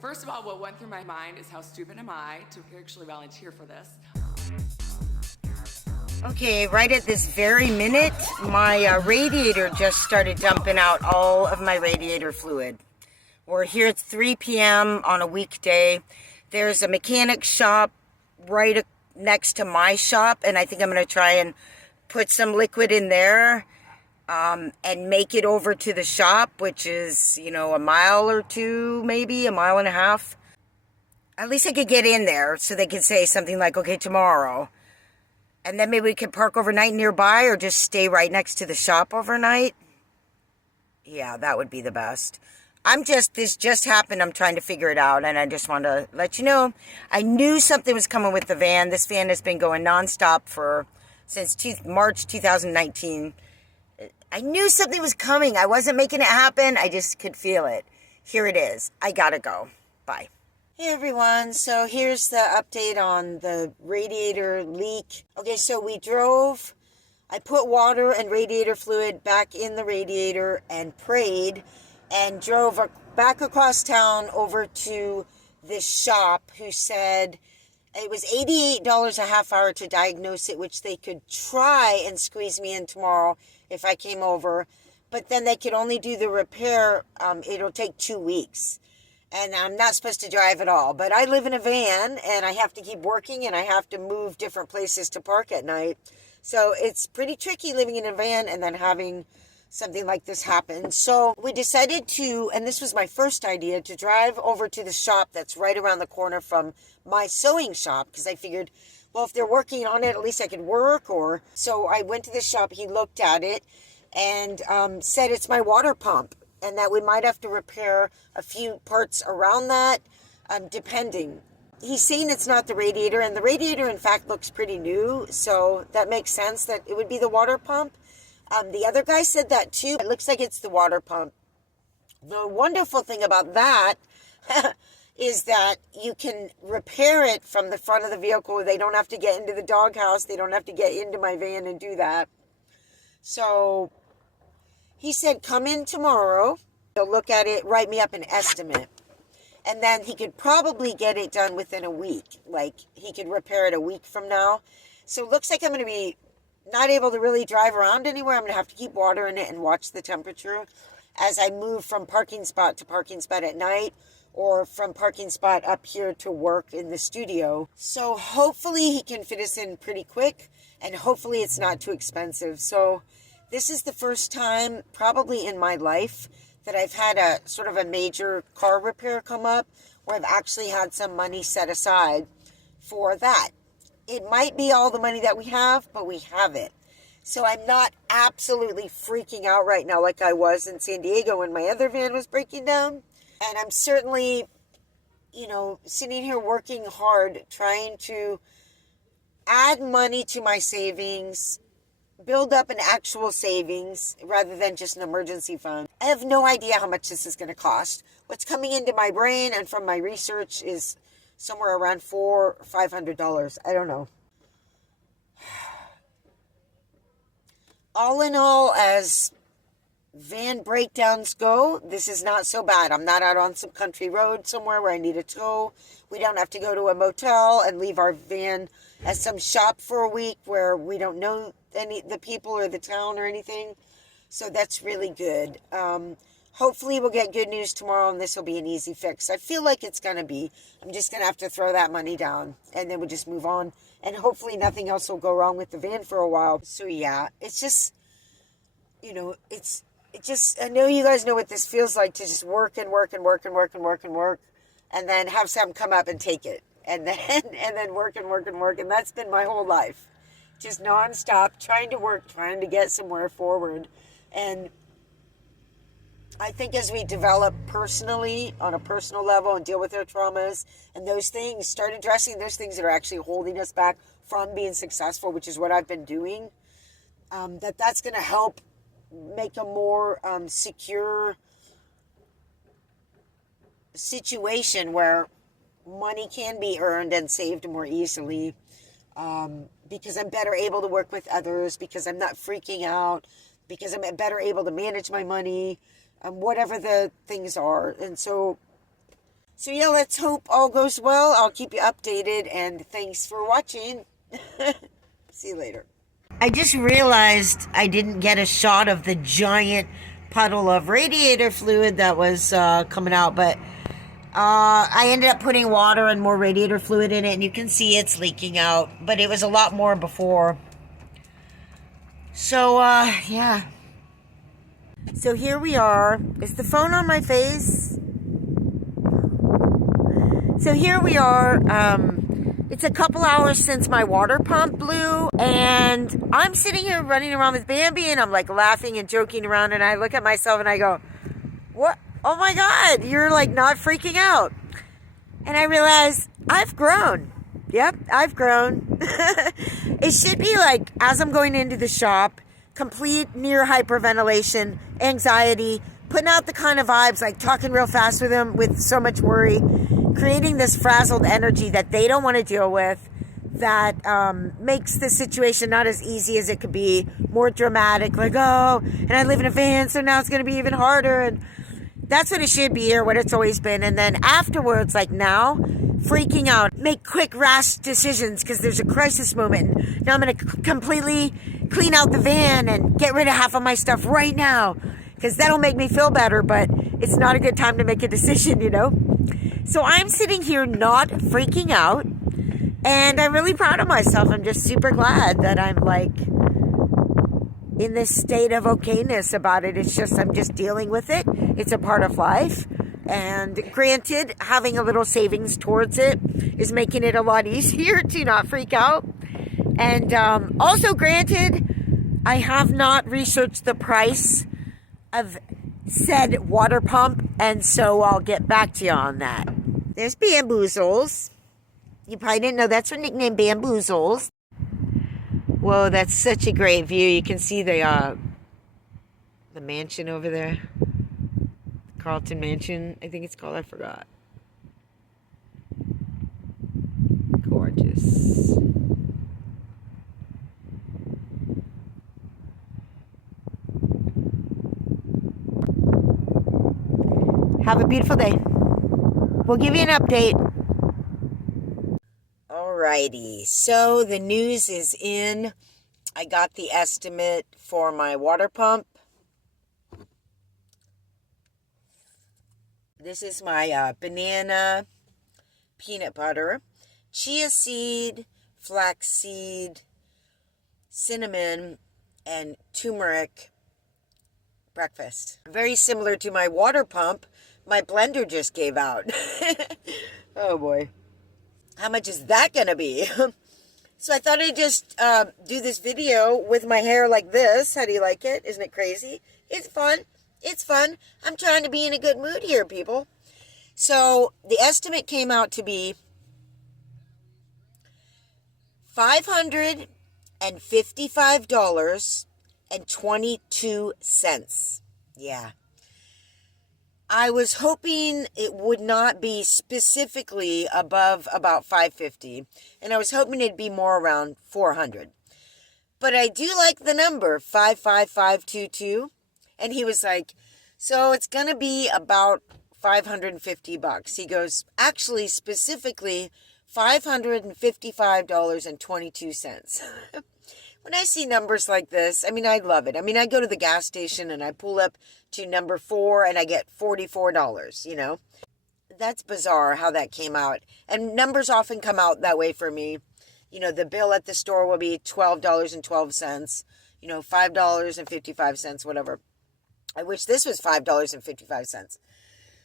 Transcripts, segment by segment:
First of all, what went through my mind is how stupid am I to actually volunteer for this? Okay, right at this very minute, my radiator just started dumping out all of my radiator fluid. We're here at 3 p.m. on a weekday. There's a mechanic shop right next to my shop, and I think I'm going to try and put some liquid in there and make it over to the shop, which is, a mile or two, maybe a mile and a half. At least I could get in there so they could say something like, okay, tomorrow. And then maybe we could park overnight nearby or just stay right next to the shop overnight. Yeah, that would be the best. This just happened. I'm trying to figure it out, and I just want to let you know. I knew something was coming with the van. This van has been going nonstop since March 2019. I knew something was coming. I wasn't making it happen. I just could feel it. Here it is. I gotta go. Bye. Hey everyone, so here's the update on the radiator leak. Okay, so I put water and radiator fluid back in the radiator and prayed and drove back across town over to this shop who said it was $88 a half hour to diagnose it, which they could try and squeeze me in tomorrow if I came over, but then they could only do the repair. It'll take 2 weeks. And I'm not supposed to drive at all. But I live in a van, and I have to keep working, and I have to move different places to park at night. So it's pretty tricky living in a van and then having something like this happen. So we decided and this was my first idea, to drive over to the shop that's right around the corner from my sewing shop, because I figured, well, if they're working on it, at least I could work. So I went to the shop, he looked at it, and said it's my water pump, and that we might have to repair a few parts around that, depending. He's saying it's not the radiator, and the radiator, in fact, looks pretty new, so that makes sense that it would be the water pump. The other guy said that too. It looks like it's the water pump. The wonderful thing about that is that you can repair it from the front of the vehicle. They don't have to get into the doghouse. They don't have to get into my van and do that. So he said, come in tomorrow. He'll look at it, write me up an estimate. And then he could probably get it done within a week. Like, he could repair it a week from now. So it looks like I'm going to be not able to really drive around anywhere. I'm going to have to keep watering it and watch the temperature as I move from parking spot to parking spot at night, or from parking spot up here to work in the studio. So hopefully he can fit us in pretty quick, and hopefully it's not too expensive. So this is the first time probably in my life that I've had a sort of a major car repair come up where I've actually had some money set aside for that. It might be all the money that we have, but we have it. So I'm not absolutely freaking out right now like I was in San Diego when my other van was breaking down. And I'm certainly, sitting here working hard, trying to add money to my savings, build up an actual savings rather than just an emergency fund. I have no idea how much this is going to cost. What's coming into my brain and from my research is somewhere around $400 or $500. I don't know. All in all, as van breakdowns go, this is not so bad. I'm not out on some country road somewhere where I need a tow. We don't have to go to a motel and leave our van at some shop for a week where we don't know the people or the town or anything. So that's really good. Hopefully we'll get good news tomorrow and this will be an easy fix. I feel like it's going to be. I'm just going to have to throw that money down and then we'll just move on. And hopefully nothing else will go wrong with the van for a while. So yeah, it's just, I know you guys know what this feels like, to just work and work and work and work and work and work, and then have something come up and take it, and then work and work and work, and that's been my whole life, just nonstop trying to work, trying to get somewhere forward. And I think as we develop personally, on a personal level, and deal with our traumas and those things, start addressing those things that are actually holding us back from being successful, which is what I've been doing, that's going to help make a more secure situation where money can be earned and saved more easily, because I'm better able to work with others, because I'm not freaking out, because I'm better able to manage my money, whatever the things are. And so So yeah, let's hope all goes well. I'll keep you updated, and thanks for watching. See you later. I just realized I didn't get a shot of the giant puddle of radiator fluid that was coming out, but I ended up putting water and more radiator fluid in it, and you can see it's leaking out, but it was a lot more before. So, yeah. So here we are. Is the phone on my face? So here we are. It's a couple hours since my water pump blew, and I'm sitting here running around with Bambi, and I'm like laughing and joking around, and I look at myself and I go, what? Oh my God, you're like not freaking out. And I realize I've grown. Yep, I've grown. It should be like, as I'm going into the shop, complete near hyperventilation, anxiety, putting out the kind of vibes, like talking real fast with them with so much worry, creating this frazzled energy that they don't want to deal with, that makes the situation not as easy as it could be, more dramatic, like, oh, and I live in a van, so now it's going to be even harder. And that's what it should be, or what it's always been. And then afterwards, like now, freaking out, make quick, rash decisions because there's a crisis moment. And now I'm going to completely clean out the van and get rid of half of my stuff right now because that'll make me feel better, but it's not a good time to make a decision, you know? So I'm sitting here not freaking out, and I'm really proud of myself. I'm just super glad that I'm like in this state of okayness about it. It's just, I'm just dealing with it. It's a part of life. And granted, having a little savings towards it is making it a lot easier to not freak out. And also granted, I have not researched the price of said water pump, and so I'll get back to you on that. There's Bamboozles. You probably didn't know that's her nickname, Bamboozles. Whoa, that's such a great view. You can see the mansion over there. Carlton Mansion, I think it's called. I forgot. Gorgeous. Have a beautiful day. We'll give you an update. Alrighty, so the news is in. I got the estimate for my water pump. This is my banana, peanut butter, chia seed, flax seed, cinnamon, and turmeric breakfast. Very similar to my water pump my blender just gave out. Oh boy. How much is that gonna be? So I thought I'd just do this video with my hair like this. How do you like it? Isn't it crazy? It's fun. It's fun. I'm trying to be in a good mood here, people. So the estimate came out to be $555.22. Yeah. I was hoping it would not be specifically above about $550, and I was hoping it'd be more around $400. But I do like the number 55522, and he was like, so it's going to be about $550. He goes, actually, specifically $555.22. When I see numbers like this, I mean, I love it. I mean, I go to the gas station and I pull up to number 4 and I get $44, you know. That's bizarre how that came out. And numbers often come out that way for me. You know, the bill at the store will be $12.12, you know, $5.55, whatever. I wish this was $5.55.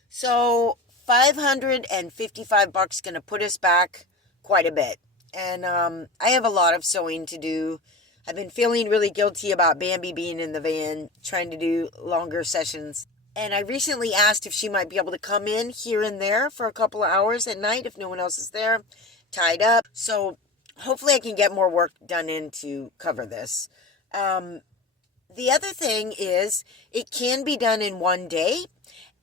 So $555 going to put us back quite a bit. And I have a lot of sewing to do. I've been feeling really guilty about Bambi being in the van, trying to do longer sessions. And I recently asked if she might be able to come in here and there for a couple of hours at night if no one else is there, tied up. So hopefully I can get more work done in to cover this. The other thing is it can be done in one day.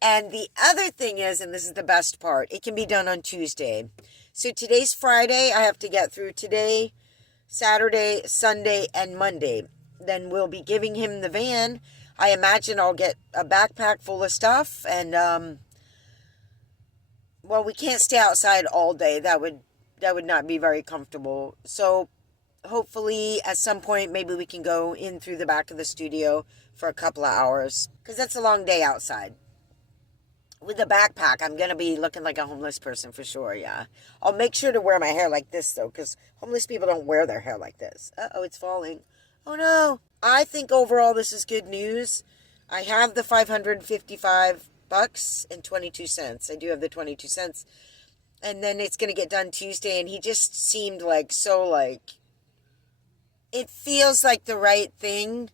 And the other thing is, and this is the best part, it can be done on Tuesday. So today's Friday. I have to get through today, Saturday, Sunday, and Monday. Then we'll be giving him the van. I imagine I'll get a backpack full of stuff, and well, we can't stay outside all day. That would not be very comfortable. So hopefully at some point maybe we can go in through the back of the studio for a couple of hours, because that's a long day outside. With a backpack, I'm going to be looking like a homeless person for sure, yeah. I'll make sure to wear my hair like this, though, because homeless people don't wear their hair like this. Uh-oh, it's falling. Oh, no. I think overall this is good news. I have the $555.22. I do have the 22 cents. And then it's going to get done Tuesday, and he just seemed like so, like, it feels like the right thing,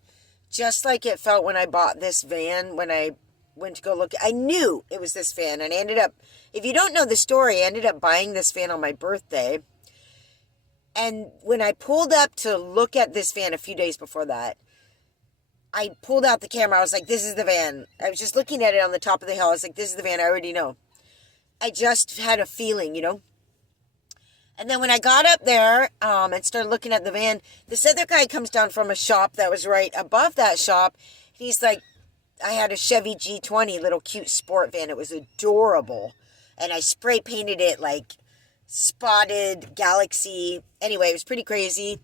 just like it felt when I bought this van, when I went to go look. I knew it was this van, and I ended up, if you don't know the story, I ended up buying this van on my birthday. And when I pulled up to look at this van a few days before that, I pulled out the camera. I was like, this is the van. I was just looking at it on the top of the hill. I was like, this is the van. I already know. I just had a feeling, you know. And then when I got up there and started looking at the van, this other guy comes down from a shop that was right above that shop. He's like, I had a Chevy G20, little cute sport van. It was adorable. And I spray painted it like spotted galaxy. Anyway, it was pretty crazy.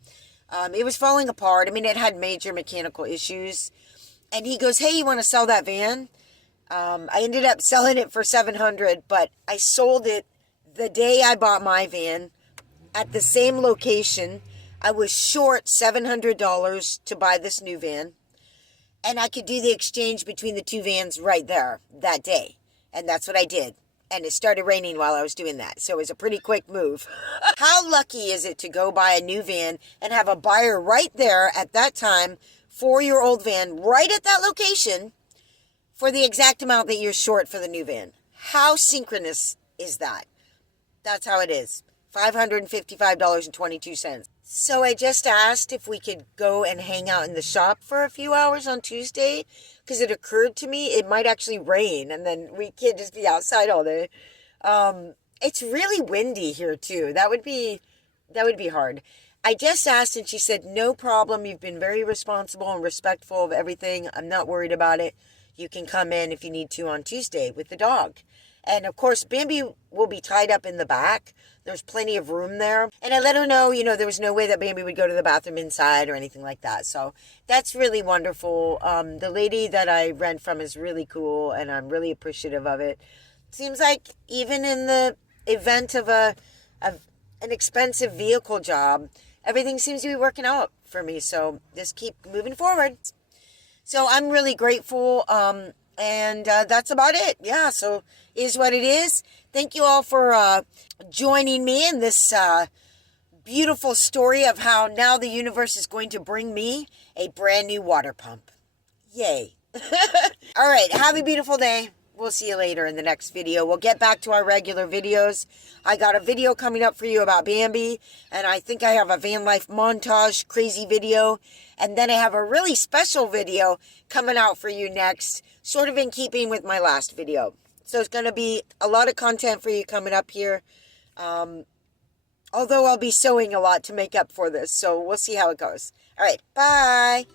It was falling apart. I mean, it had major mechanical issues. And he goes, hey, you want to sell that van? I ended up selling it for $700, but I sold it the day I bought my van at the same location. I was short $700 to buy this new van. And I could do the exchange between the two vans right there that day. And that's what I did. And it started raining while I was doing that. So it was a pretty quick move. How lucky is it to go buy a new van and have a buyer right there at that time for your old van, right at that location, for the exact amount that you're short for the new van? How synchronous is that? That's how it is. $555.22. So I just asked if we could go and hang out in the shop for a few hours on Tuesday, because it occurred to me it might actually rain, and then we can't just be outside all day. It's really windy here too. That would be hard. I just asked, and she said, no problem. You've been very responsible and respectful of everything. I'm not worried about it. You can come in if you need to on Tuesday with the dog. And of course, Bambi will be tied up in the back. There's plenty of room there. And I let her know, you know, there was no way that Bambi would go to the bathroom inside or anything like that. So that's really wonderful. The lady that I rent from is really cool, and I'm really appreciative of it. Seems like even in the event of an expensive vehicle job, everything seems to be working out for me. So just keep moving forward. So I'm really grateful. And that's about it. Yeah, so is what it is. Thank you all for joining me in this beautiful story of how now the universe is going to bring me a brand new water pump. Yay. All right, have a beautiful day. We'll see you later in the next video. We'll get back to our regular videos. I got a video coming up for you about Bambi, and I think I have a van life montage crazy video, and then I have a really special video coming out for you next, sort of in keeping with my last video. So it's going to be a lot of content for you coming up here, although I'll be sewing a lot to make up for this, so we'll see how it goes. All right, bye.